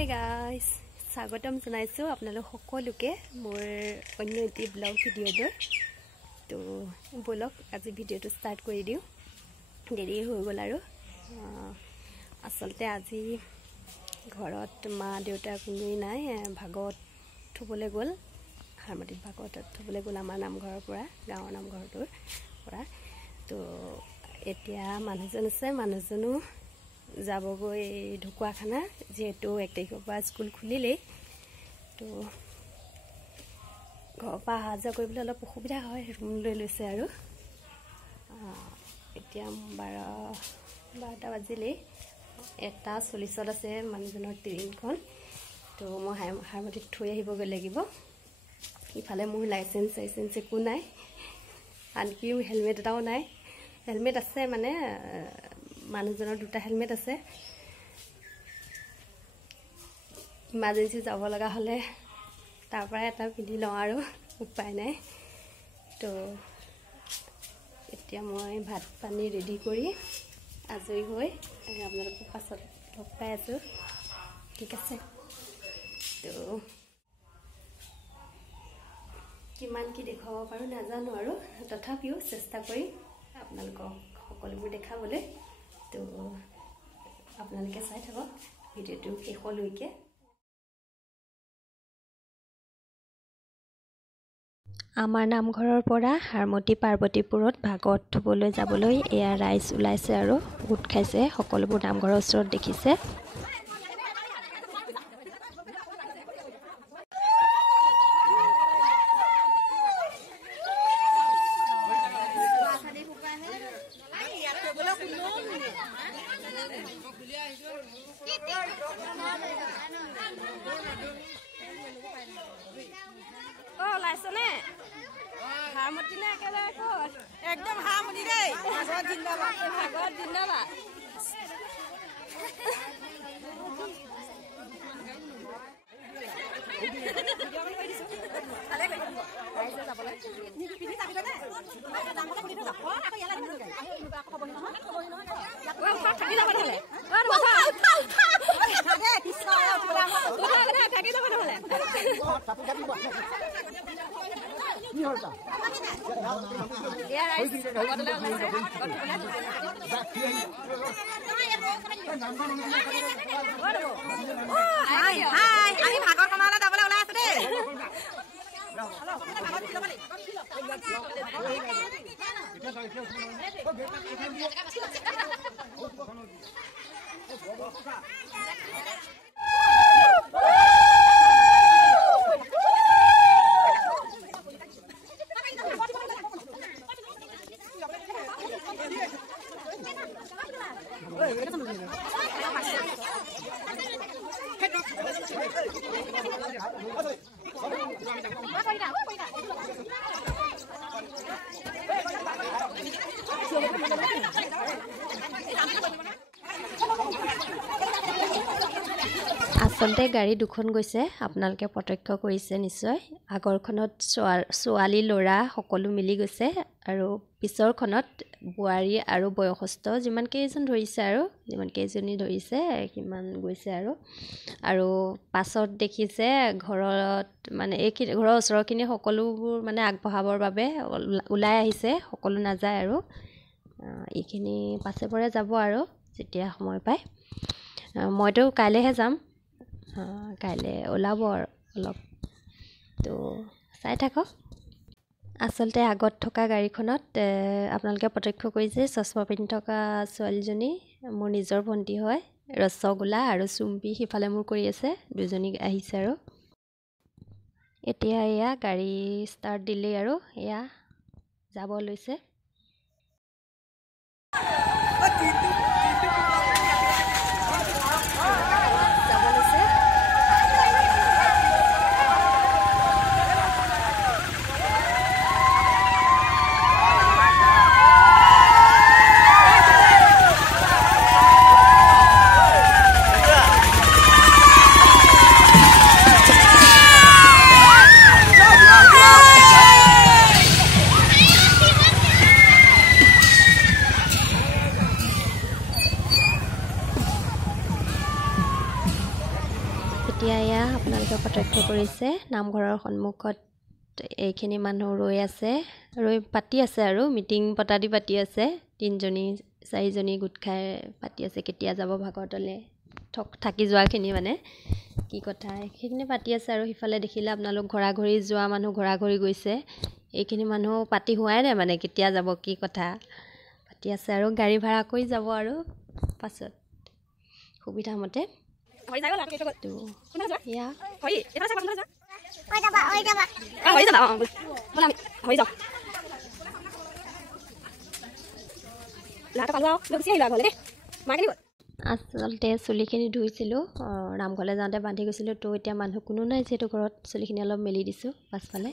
Hey guys স্বাগতম জনাইছো আপোনালোক সকলোকে মোৰ অন্য এটি ব্লগ ভিডিঅ'লৈ তো ব্লগ আজি ভিডিঅ'টো ষ্টাৰ্ট কৰি দিও দেৰি হৈ গ'ল আৰু আসলতে আজি ঘৰত মা দেউতা কোনোই নাই ভাগত থবলৈ গ'ল হাৰমতিত ভাগত থবলৈ গ'ল আমাৰ নামঘৰৰ পৰা গাঁৱৰ নামঘৰটোৰ পৰা তো এতিয়া মানুহজন আছে মানুহজনো যাবগৈ ঢুকুৱাখানা যেহেতু 1 তাৰিখৰ পৰা স্কুল খুলিলেই তো ঘৰৰ পৰা অহা যোৱা কৰিবলৈ অলপ অসুবিধা হয় ৰুম লৈ লৈছে আৰু এতিয়া 12টা বাজিলেই 1:40 আছে মানুহজনৰ ট্ৰেইনখন তো মই হাৰমতিত থৈ আহিবগৈ লাগিব ইফালে মোৰ লাইসেন্স একো নাই আনকি হেলমেট এটাও নাই হেলমেট আছে মানে মানুহজনৰ দুটা হেলমেট আছে ইমাৰ্জেন্সি যাব লগা হলে তাৰ পৰা এটা পিন্ধি লওঁ আৰু উপায় নাই তো এতিয়া মই ভাত পানী ৰেডি কৰি আজৰি হৈ আপোনালোকক পাছত লগ পাই আছো ঠিক আছে তো কিমান কি দেখাব পাৰো নাজানো আৰু তথাপিও চেষ্টা কৰি আপোনালোকক সকলোবোৰ দেখাবলৈ তো আপোনালোকে চাই থাকক ভিডিঅ'টো শেষলৈকে আমাৰ নামঘৰৰ পৰা হাৰমতি পাৰ্বতীপুৰত ভাগত থবলৈ যাবলৈ এয়া ৰাইজ ওলাইছে আৰু গোট খাইছে সকলোবোৰ নামঘৰৰ ওচৰত দেখিছে লাইছনে হাৰমতি না একেবাৰে ক'ত একদম হাৰমতি দেই ভাগত জিন্দাবাদ আসলতে গাড়ী দুখন গৈছে আপোনালোকে প্ৰত্যক্ষ কৰিছে নিশ্চয় আগৰখনত ছোৱালী ল'ৰা সকলো মিলি গৈছে আৰু পিছৰখনত বুৱাৰী আৰু বয়সস্থ যিমান কেইজন ধৰিছে আৰু যিমান কেইজনী ধৰিছে কিমান গৈছে আৰু পাছত দেখিছে ঘৰত মানে এই ঘৰৰ ওচৰৰখিনি সকলোবোৰ মানে আগবঢ়াবৰ বাবে ওলাই আহিছে সকলো নাযায় আৰু এইখিনি পাছে পৰে যাব আৰু যেতিয়া সময় পায় মইতো কাইলৈহে যাম কাইলৈ ওলাব আৰু অলপ তো চাই থাকক আসলতে আগত থকা গাড়ীখনত আপোনালোকে প্ৰত্যক্ষ কৰিছে চশমা পিন্ধি থকা ছোৱালীজনী মোৰ নিজৰ ভণ্টি হয় ৰসগোল্লা আৰু চুম্পি সিফালে মোৰ কৰি আছে দুজনী আহিছে আৰু এতিয়া এয়া গাড়ী ষ্টাৰ্ট দিলেই আৰু এয়া যাব লৈছে আপোনালোকে প্ৰত্যক্ষ কৰিছে নামঘৰৰ সন্মুখত এইখিনি মানুহ ৰৈ আছে, পাতি আছে আৰু মিটিং পাতি আছে। 3জনী 4জনী গোট খাই পাতি আছে কেতিয়া যাব ভাগৱতলৈ, থাকি যোৱাখিনি মানে কি কথা সেইখিনি পাতি আছে। আৰু সিফালে দেখিলে আপোনালোক ঘৰা-ঘৰি যোৱা মানুহ ঘৰা-ঘৰি গৈছে। এইখিনি মানুহ পাতি হোৱাই নাই মানে কেতিয়া যাব কি কথা পাতি আছে। আৰু গাড়ী ভাড়া কৰি যাব আৰু পাছত সুবিধামতে। আচলতে চুলিখিনি ধুইছিলোঁ, নামঘৰলৈ যাওঁতে বান্ধি গৈছিলোঁ। তো এতিয়া মানুহ কোনো নাই যিহেতু ঘৰত চুলিখিনি অলপ মেলি দিছোঁ পাছফালে।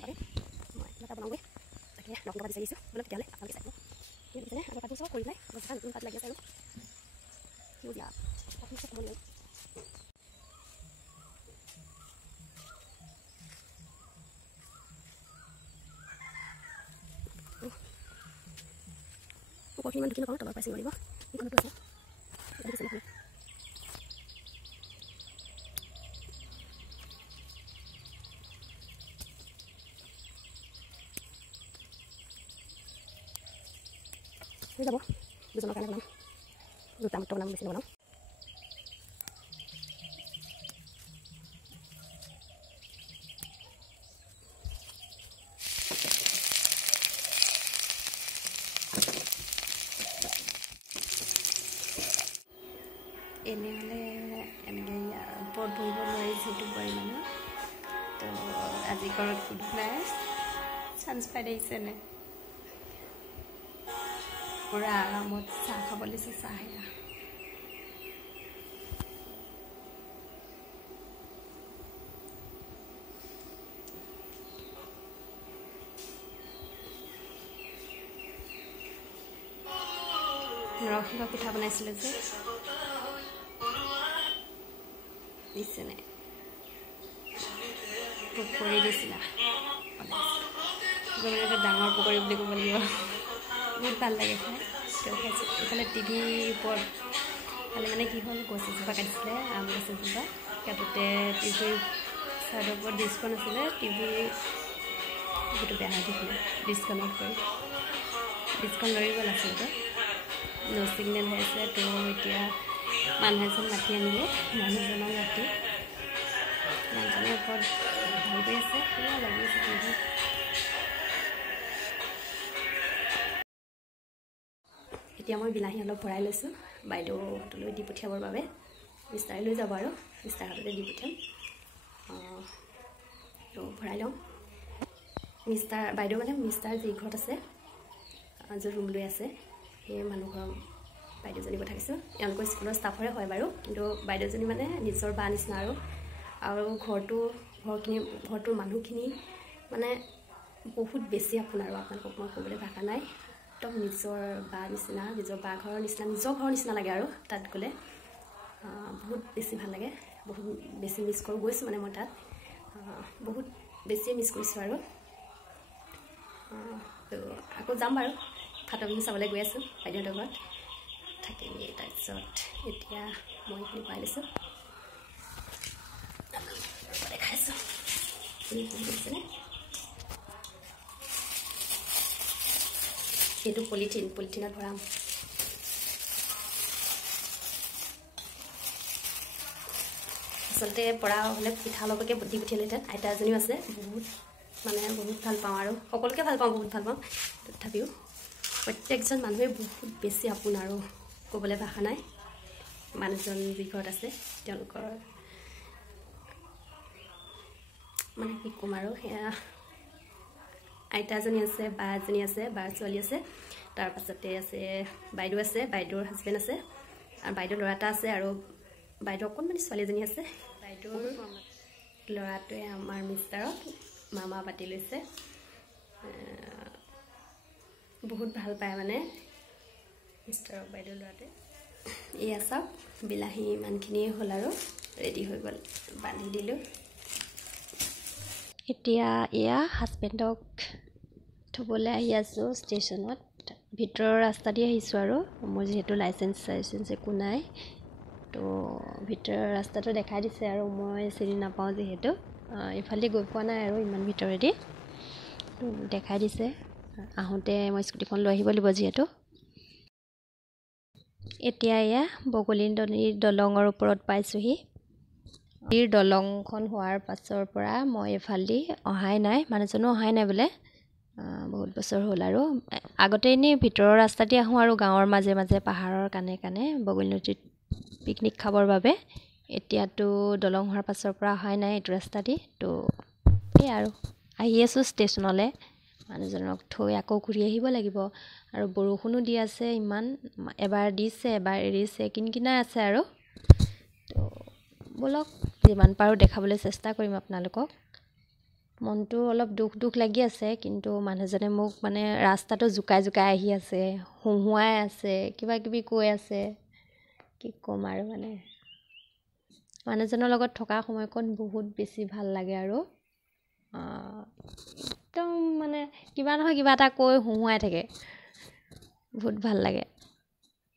ইমান ঢুকি নকওঁ, তলৰ পৰা চিঙিব লাগিব। এইখনতো আছে যাব দুজনৰ কাৰণে বনাম, দুটা মাত্ৰ বনাম, বেছি নবনাম। এনেহ'লে এনেকৈ ওপৰত বহিব নোৱাৰি যিহেতু বোৱাৰী মানুহ। তো আজি ঘৰত কোনো নাই, চান্স পাই দেখিছেনে পূৰা আৰামত চাহ খাব লৈছে। চাহ এয়া নৰসিংহ পিঠা বনাইছিলে যে দিছেনে, পকৰি দিছিলা এটা ডাঙৰ পকৰি বুলি ক'ব লাগিব। বহুত ভাল লাগে খাই, তেওঁ খাইছোঁ। এইফালে টিভিৰ ওপৰত খালি মানে কি হ'ল, গছ এজোপা কাটিছিলে, আম গছ এজোপা কাটোতে টিভিৰ চাইডৰ ওপৰত ডিছখন আছিলে, টিভিৰ সেইটো বেয়া হৈ থাকিলে। ডিছখনত কৰি ডিছখন লৰি গ'ল আচলতে, ন' ছিগনেল হৈ আছে। তো এতিয়া মানুহ এজন মাতি আনিলে, মানুহজনক মাতি মানুহজনৰ ওপৰত ভাল কৰি আছে, পুৰা লাগি আছে টিভি। এতিয়া মই বিলাহী অলপ ভৰাই লৈছোঁ বাইদেউহঁতলৈ দি পঠিয়াবৰ বাবে। মিষ্টাৰে লৈ যাব আৰু মিষ্টাৰ হাততে দি পঠিয়াম। তো ভৰাই লওঁ। মিষ্টাৰ বাইদেউ মানে মিষ্টাৰ যি ঘৰত আছে, য'ত ৰুম লৈ আছে, সেই মানুহ ঘৰৰ বাইদেউজনী পঠাইছোঁ। তেওঁলোকৰ স্কুলৰ ষ্টাফৰে হয় বাৰু, কিন্তু বাইদেউজনী মানে নিজৰ বা নিচিনা আৰু ঘৰটোৰ মানুহখিনি মানে বহুত বেছি আপোন আৰু আপোনালোকক মই ক'বলৈ ভাষা নাই। একদম নিজৰ বা নিচিনা, নিজৰ বা ঘৰৰ নিচিনা, নিজৰ ঘৰৰ নিচিনা লাগে আৰু তাত গ'লে বহুত বেছি ভাল লাগে। বহুত বেছি মিছ কৰোঁ, গৈছোঁ মানে মই তাত বহুত বেছি মিছ কৰিছোঁ আৰু। তো আকৌ যাম বাৰু, ফাটৰ বিহু চাবলৈ গৈ আছোঁ বাইদেউহঁতৰ ঘৰত থাকিম। তাৰপিছত এতিয়া মই এইখিনি পাই লৈছোঁ, দেখাইছোঁ দেখিছেনে। সেইটো পলিথিনত ভৰাম। আচলতে পৰা হ'লে পিঠা অলপকে দি পঠিয়ালেহেঁতেন। আইতা এজনীও আছে, বহুত ভাল পাওঁ আৰু সকলোকে ভাল পাওঁ, বহুত ভাল পাওঁ। তথাপিও প্ৰত্যেকজন মানুহে বহুত বেছি আপোন আৰু ক'বলৈ ভাষা নাই। মানুহজন যি ঘৰত আছে তেওঁলোকৰ মানে কি ক'ম আৰু, সেয়া আইতা এজনী আছে, বা এজনী আছে, বাৰ ছোৱালী আছে, তাৰপাছতে আছে বাইদেউ আছে, বাইদেউৰ হাজবেণ্ড আছে, আৰু বাইদেউৰ ল'ৰা এটা আছে, আৰু বাইদেউৰ অকণমানি ছোৱালী এজনী আছে। বাইদেউৰ ল'ৰাটোৱে আমাৰ মিষ্টাৰক মামা পাতি লৈছে। বহুত ভাল পায় মানে মিষ্টাৰক বাইদেউৰ ল'ৰাটোৱে। এয়া চাওক, বিলাহী ইমানখিনিয়ে হ'ল আৰু ৰেডি হৈ গ'ল, বান্ধি দিলোঁ। এতিয়া এয়া হাজবেণ্ডক থ'বলৈ আহি আছোঁ ষ্টেচনত। ভিতৰৰ ৰাস্তা দি আহিছোঁ আৰু মোৰ যিহেতু লাইচেঞ্চ একো নাই, তো ভিতৰৰ ৰাস্তাটো দেখাই দিছে আৰু মই চিনি নাপাওঁ যিহেতু ইফালে গৈ পোৱা নাই আৰু ইমান ভিতৰেদি তো দেখাই দিছে আহোঁতে মই স্কুটিখন লৈ আহিব লাগিব যিহেতু এতিয়া এয়া বগলী নদীৰ দলঙৰ ওপৰত পাইছোঁহি এই দলংখন হোৱাৰ পাছৰ পৰা মই এফালেদি অহাই নাই মানুহজনো অহাই নাই বোলে বহুত বছৰ হ'ল আৰু আগতে এনেই ভিতৰৰ ৰাস্তাতে আহোঁ আৰু গাঁৱৰ মাজে মাজে পাহাৰৰ কাণে কাণে বগলী নদীত পিকনিক খাবৰ বাবে এতিয়াতো দলং হোৱাৰ পাছৰ পৰা অহাই নাই এইটো ৰাস্তাদি তো এই আৰু আহি আছোঁ ষ্টেচনলৈ মানুহজনক থৈ আকৌ ঘূৰি আহিব লাগিব আৰু বৰষুণো দি আছে ইমান এবাৰ দিছে এবাৰ এৰিছে কিনকিনাই আছে আৰু তো বলক যিমান পাৰোঁ দেখাবলৈ চেষ্টা কৰিম আপোনালোকক মনটো অলপ দুখ লাগি আছে কিন্তু মানুহজনে মোক মানে ৰাস্তাটো জোকাই আহি আছে হুহুৱাই আছে কিবা কিবি কৈ আছে কি ক'ম আৰু মানে মানুহজনৰ লগত থকা সময়কণ বহুত বেছি ভাল লাগে আৰু একদম মানে কিবা নহয় কিবা এটা কৈ হুহুৱাই থাকে বহুত ভাল লাগে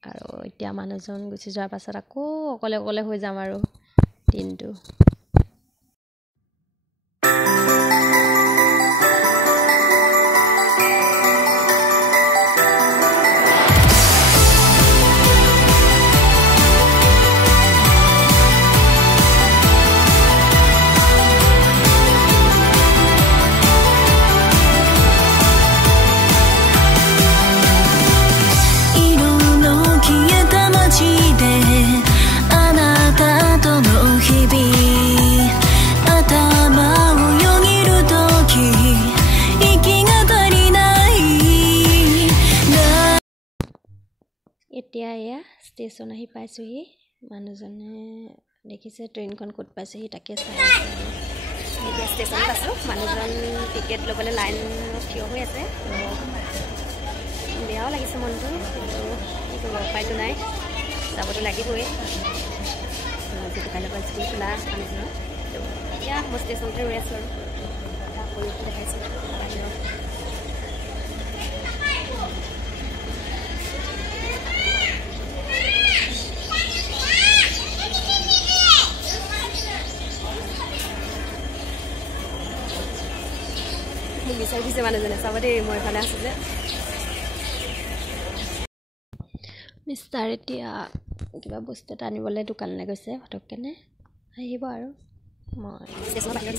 আৰু এতিয়া মানুহজন গুচি যোৱাৰ পাছত আকৌ অকলে হৈ যাম আৰু দিনটো এতিয়া এয়া ষ্টেচন আহি পাইছোঁহি মানুহজনে দেখিছে ট্ৰেইনখন ক'ত পাইছেহি তাকে চাই এতিয়া ষ্টেচনত আছোঁ মানুহজন টিকেট ল'বলৈ লাইনত থিয় হৈ আছে বেয়াও লাগিছে মনটো কিন্তু কি কৰিব উপায়তো নাই যাবতো লাগিবই দোকানৰ পৰা স্কুল খোলা মানুহজনৰ তো এতিয়া মই ষ্টেচনতে ৰৈ আছোঁ আৰু দেখাইছোঁ বিচাৰি দিছে মানুহজনে চাব দেই মই এইফালে আছোঁ যে মিষ্টাৰ এতিয়া কিবা বস্তু এটা আনিবলৈ দোকানলৈ গৈছে ফটককেনে আহিব আৰু মই ষ্টেচনৰ বাহিৰত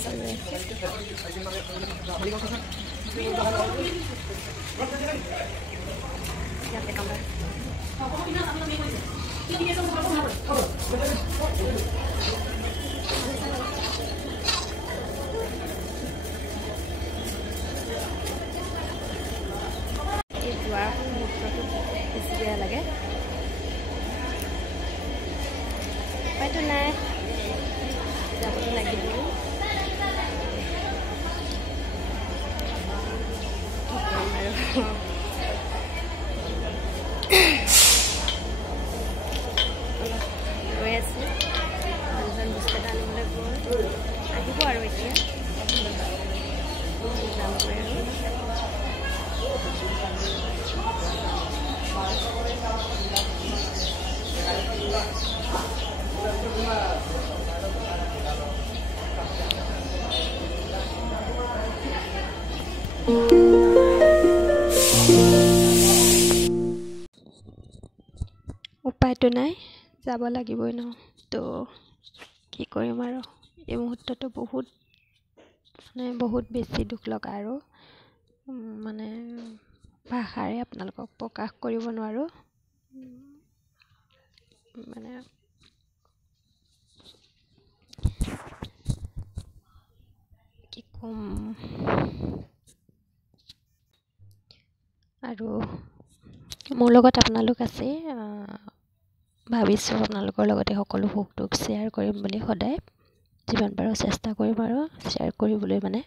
যোৱাৰ মুহূৰ্তটো বেছি বেয়া লাগে উপায়তো নাই যাবতো লাগিব ৰৈ আছোঁ মানুহজন বস্তু এটা আনিবলৈ গ'ল আহিব আৰু এতিয়া যামগৈ আৰু উপায়তো নাই যাব লাগিবই ন তো কি কৰিম আৰু এই মুহূৰ্তটো বহুত বেছি দুখ লগা আৰু মানে ভাষাৰে আপোনালোকক প্ৰকাশ কৰিব নোৱাৰোঁ মানে কি ক'ম আৰু মোৰ লগত আপোনালোক আছে ভাবিছোঁ আপোনালোকৰ লগতে সকলো সুখ দুখ শ্বেয়াৰ কৰিম বুলি সদায় যিমান পাৰোঁ চেষ্টা কৰিম আৰু শ্বেয়াৰ কৰিবলৈ মানে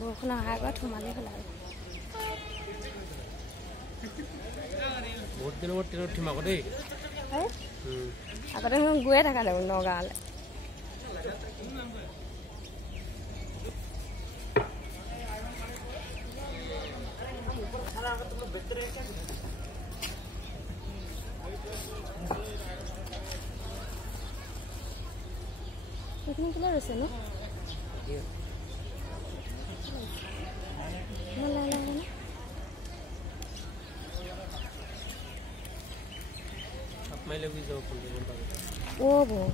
বৰষুণ অহাৰ আগত সোমালেই হ'ল আৰু বহুত দিনৰ মূৰত ট্ৰেইনত উঠিম আকৌ দেই। আগতে গৈয়ে থকা দেখোন নগাঁৱলৈ। এইখিনি কেলে ৰৈছে নো? Oh, boh.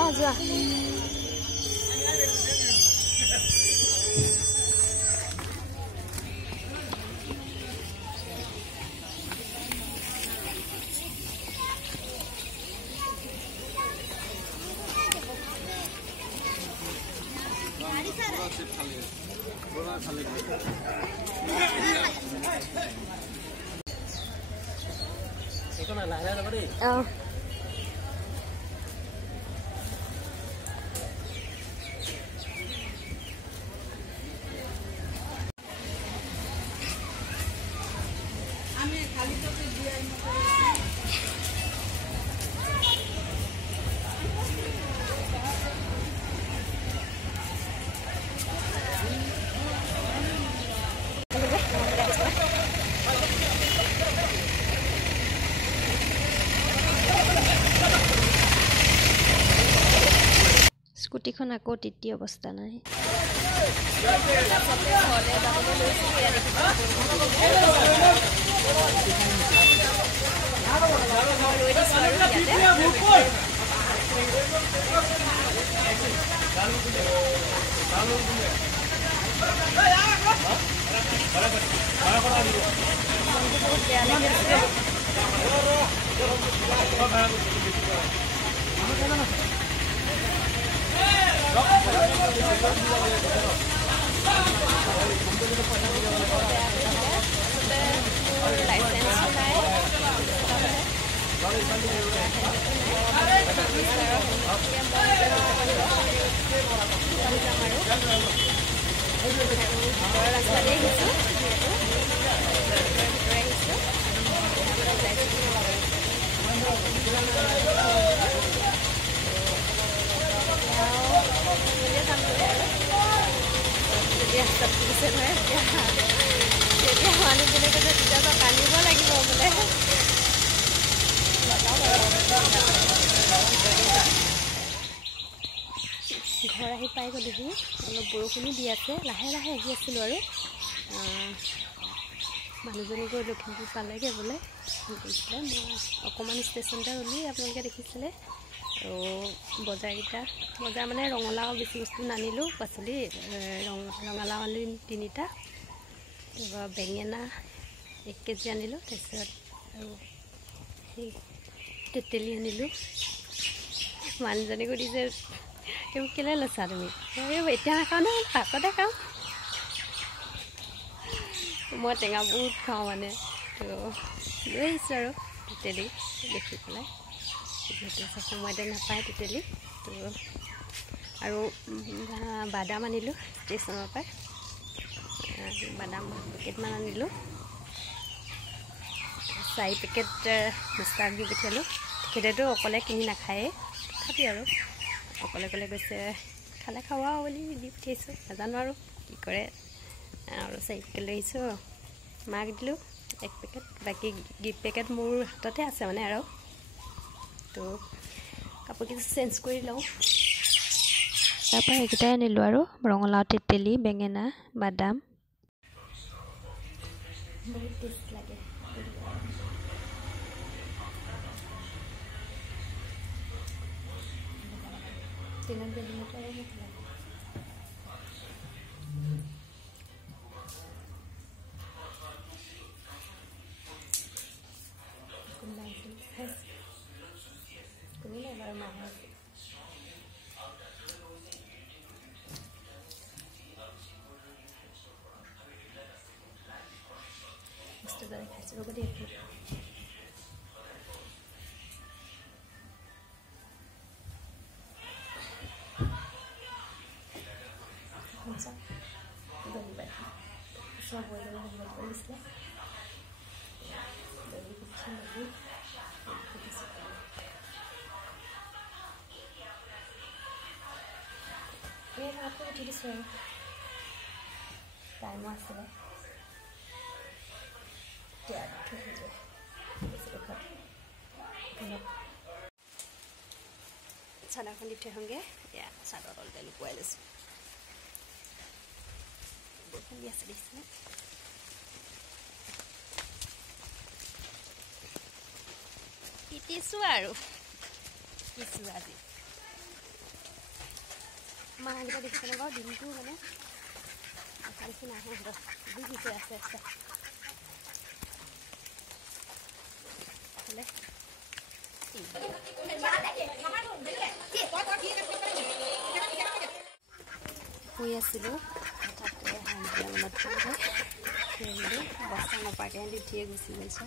Oh, ja. Oh. স্কুটিখন আকৌ তিতি অৱস্থা নাই। ঘৰ আহি পাই গ'লোহি। অলপ বৰষুণো দি আছে, লাহে লাহে আহি আছিলোঁ আৰু মানুহজনী গৈ লখিমপুৰ পালেগৈ বোলে গৈছিলে। মই অকণমান ষ্টেচনতে ৰ'লি, আপোনালোকে দেখিছিলে। আৰু বজাৰ মানে ৰঙালাও বেছি বস্তু নানিলোঁ, পাচলি ৰঙালাও আনিলোঁ 3টা, তাৰপৰা বেঙেনা 1 কেজি আনিলোঁ, তাৰপিছত আৰু সেই তেতেলী আনিলোঁ। মানুহজনী সুধিছে এইবোৰ কেলৈ লৈছা তুমি? এতিয়া নাখাওঁ নহয়, পাছতে খাওঁ। মই টেঙা বহুত খাওঁ মানে, তো লৈ আহিছোঁ আৰু তেতেলী দেখি পেলাই। যিহেতু চব সময়তে নাপায় তেতেলী, তো আৰু বাদাম আনিলোঁ ষ্টেচনৰ পৰা। বাদাম পেকেটমান আনিলোঁ, 4 পেকেট মিষ্টাৰ দি পঠিয়ালোঁ। তেখেতেতো অকলে কিনি নাখায়েই, তথাপি আৰু অকলে গৈছে, খালে খাওঁ বুলি দি পঠিয়াইছোঁ। নাজানো আৰু কি কৰে। আৰু 4 পেকেট লৈ আহিছোঁ, মাক দিলোঁ 1 পেকেট, বাকী গিফ্ট পেকেট মোৰ হাততে আছে মানে। আৰু তো কাপোৰ কিছু চেঞ্জ কৰি লওঁ। তাৰপৰা এইকেইটাই আনিলোঁ আৰু ৰঙালাও, তেতেলী, বেঙেনা, বাদাম। বহুত টেষ্ট লাগে। খাইছোঁ ৰ'ব দেই সব বইল কৰিছিলে ভাতটো উঠি দিছোঁ আৰু টাইমো আছিলে চাদৰখন দি থৈ আহোঁগৈ এতিয়া চাদৰ তলতে লুকুৱাই লৈছোঁ বৰষুণ দি আছে দেখিছেনে তিতিছোঁ আৰু কিছু আজি মাহঁতে দেখিছেনে বাৰু দিনটো মানে অশান্তি নাহে সিহঁতৰ যি ভিতৰে আছে শুই আছিলোঁ তাতে মনত পৰিলে বস্তা নপাকে সিহঁতি উঠিয়ে গুচি গৈছে